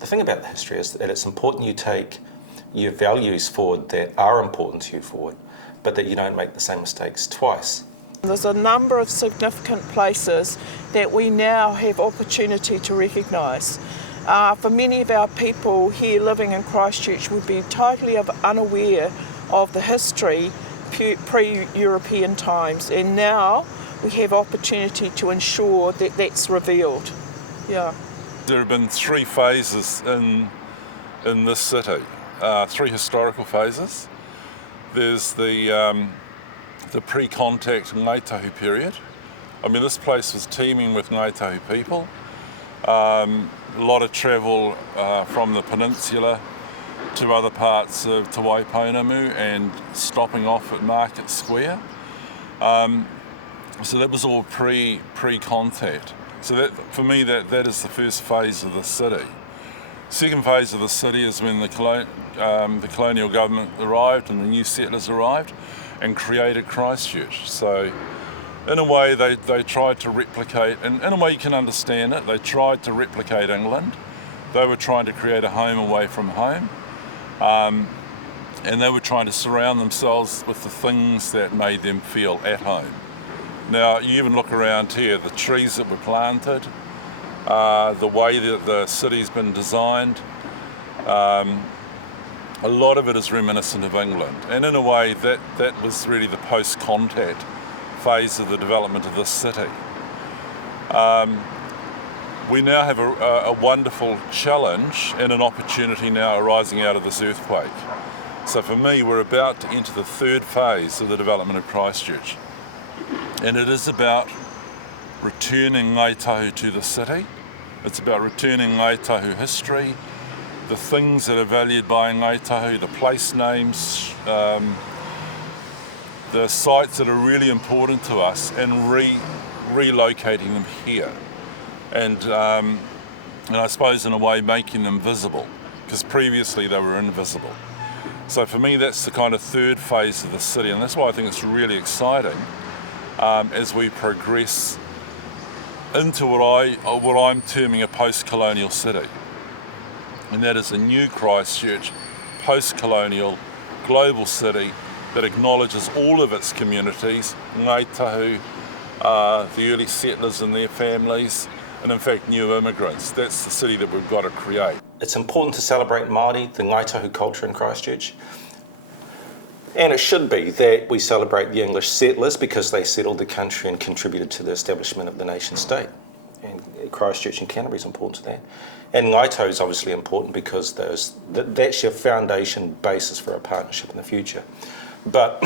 The thing about the history is that it's important you take your values forward that are important to you forward, but that you don't make the same mistakes twice. There's a number of significant places that we now have opportunity to recognise. For many of our people here living in Christchurch would be totally unaware of the history pre-European times, and now we have opportunity to ensure that that's revealed. Yeah. There have been three phases in this city, three historical phases. There's the pre-contact Ngai Tahu period. I mean, this place was teeming with Ngai Tahu people. A lot of travel from the peninsula to other parts of Te Waipounamu and stopping off at Market Square. So that was all pre-contact. So that, for me, that is the first phase of the city. Second phase of the city is when the colonial government arrived and the new settlers arrived and created Christchurch. So in a way they tried to replicate, and in a way you can understand it, they tried to replicate England. They were trying to create a home away from home, and they were trying to surround themselves with the things that made them feel at home. Now you even look around here, the trees that were planted, the way that the city's been designed, a lot of it is reminiscent of England, and in a way that was really the post-contact phase of the development of this city. We now have a wonderful challenge and an opportunity now arising out of this earthquake. So for me, we're about to enter the third phase of the development of Christchurch, and it is about returning Ngai Tahu to the city. It's about returning Ngai Tahu history, the things that are valued by Ngai Tahu, the place names, the sites that are really important to us, and relocating them here. And I suppose in a way making them visible, because previously they were invisible. So for me, that's the kind of third phase of the city, and that's why I think it's really exciting as we progress into what I'm terming a post-colonial city. And that is a new Christchurch, post-colonial, global city that acknowledges all of its communities, Ngai Tahu, the early settlers and their families, and in fact new immigrants. That's the city that we've got to create. It's important to celebrate Māori, the Ngai Tahu culture in Christchurch. And it should be that we celebrate the English settlers because they settled the country and contributed to the establishment of the nation state. And Christchurch and Canterbury is important to that. And Ngai Tahu is obviously important because that's your foundation basis for a partnership in the future. But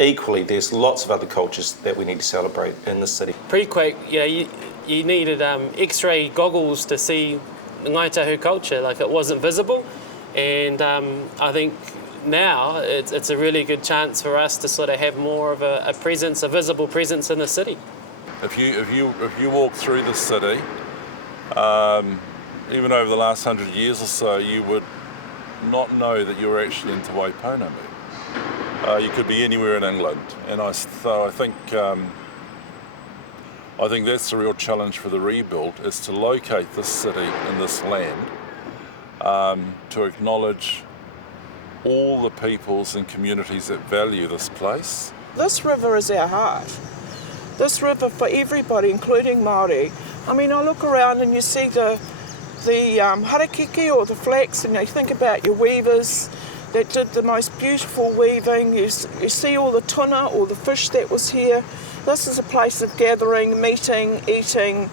equally, there's lots of other cultures that we need to celebrate in the city. Pre-quake, you needed X-ray goggles to see the Ngai Tahu culture, like it wasn't visible. And I think now it's a really good chance for us to sort of have more of a presence, a visible presence in the city. If you walk through the city, even over the last 100 years or so, you would not know that you're actually in Te Waipounamu. You could be anywhere in England, and I think that's the real challenge for the rebuild, is to locate this city in this land, to acknowledge all the peoples and communities that value this place. This river is our heart. This river for everybody, including Māori. I mean, I look around and you see the harakeke or the flax, and you think about your weavers that did the most beautiful weaving. You see all the tuna, all the fish that was here. This is a place of gathering, meeting, eating,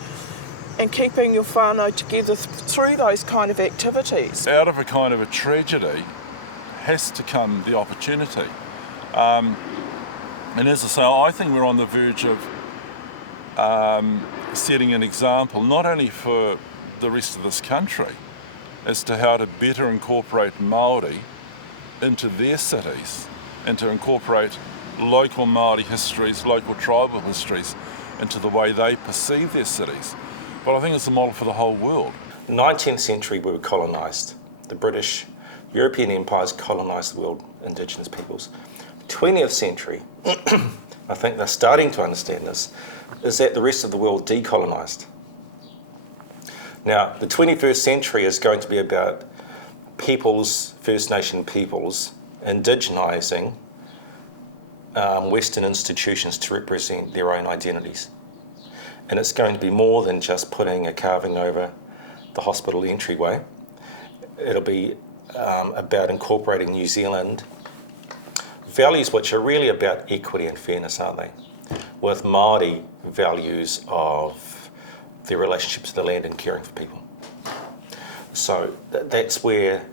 and keeping your whānau together through those kind of activities. Out of a kind of a tragedy has to come the opportunity. And as I say, I think we're on the verge of setting an example, not only for the rest of this country, as to how to better incorporate Māori into their cities and to incorporate local Māori histories, local tribal histories into the way they perceive their cities. But I think it's a model for the whole world. 19th century we were colonised. The British, European empires colonised the world, Indigenous peoples. 20th century, I think they're starting to understand this, is that the rest of the world decolonised. Now, the 21st century is going to be about peoples, First Nation peoples, indigenising Western institutions to represent their own identities. And it's going to be more than just putting a carving over the hospital entryway. It'll be about incorporating New Zealand values which are really about equity and fairness, aren't they? With Māori values of their relationship to the land and caring for people. So that's where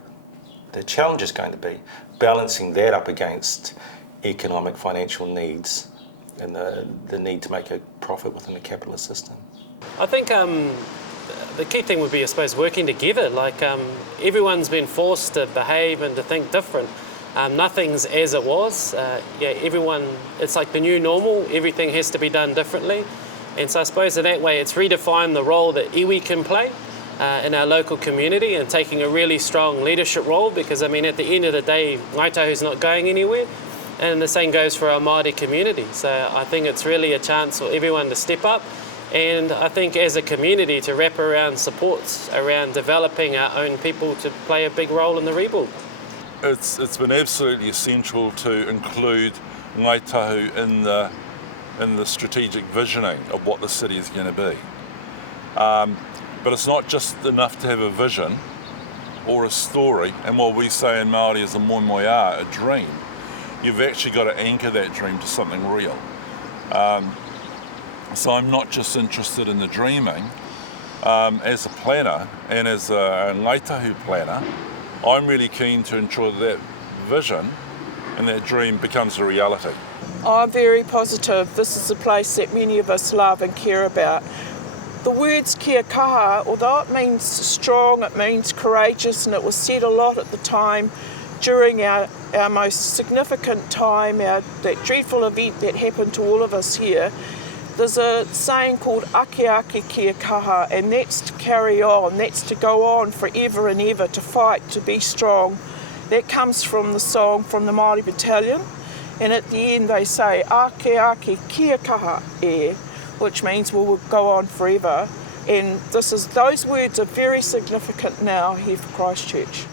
the challenge is going to be, balancing that up against economic, financial needs and the need to make a profit within the capitalist system. I think the key thing would be, I suppose, working together. Like everyone's been forced to behave and to think different. Nothing's as it was. Everyone, it's like the new normal. Everything has to be done differently. And so I suppose in that way it's redefined the role that iwi can play in our local community and taking a really strong leadership role, because I mean at the end of the day Ngai Tahu's not going anywhere, and the same goes for our Māori community. So I think it's really a chance for everyone to step up, and I think as a community to wrap around supports around developing our own people to play a big role in the rebuild. It's been absolutely essential to include Ngai Tahu in the strategic visioning of what the city is going to be. But it's not just enough to have a vision or a story, and what we say in Māori is a moimoia, a dream. You've actually got to anchor that dream to something real. So I'm not just interested in the dreaming. As a planner and as a Ngai Tahu planner, I'm really keen to ensure that vision and that dream becomes a reality. I'm very positive. This is a place that many of us love and care about. The words kia kaha, although it means strong, it means courageous, and it was said a lot at the time during our most significant time, that dreadful event that happened to all of us here. There's a saying called ake ake kia kaha, and that's to carry on, that's to go on forever and ever, to fight, to be strong. That comes from the song from the Māori Battalion, and at the end they say ake ake kia kaha e, which means we will go on forever. And those words are very significant now here for Christchurch.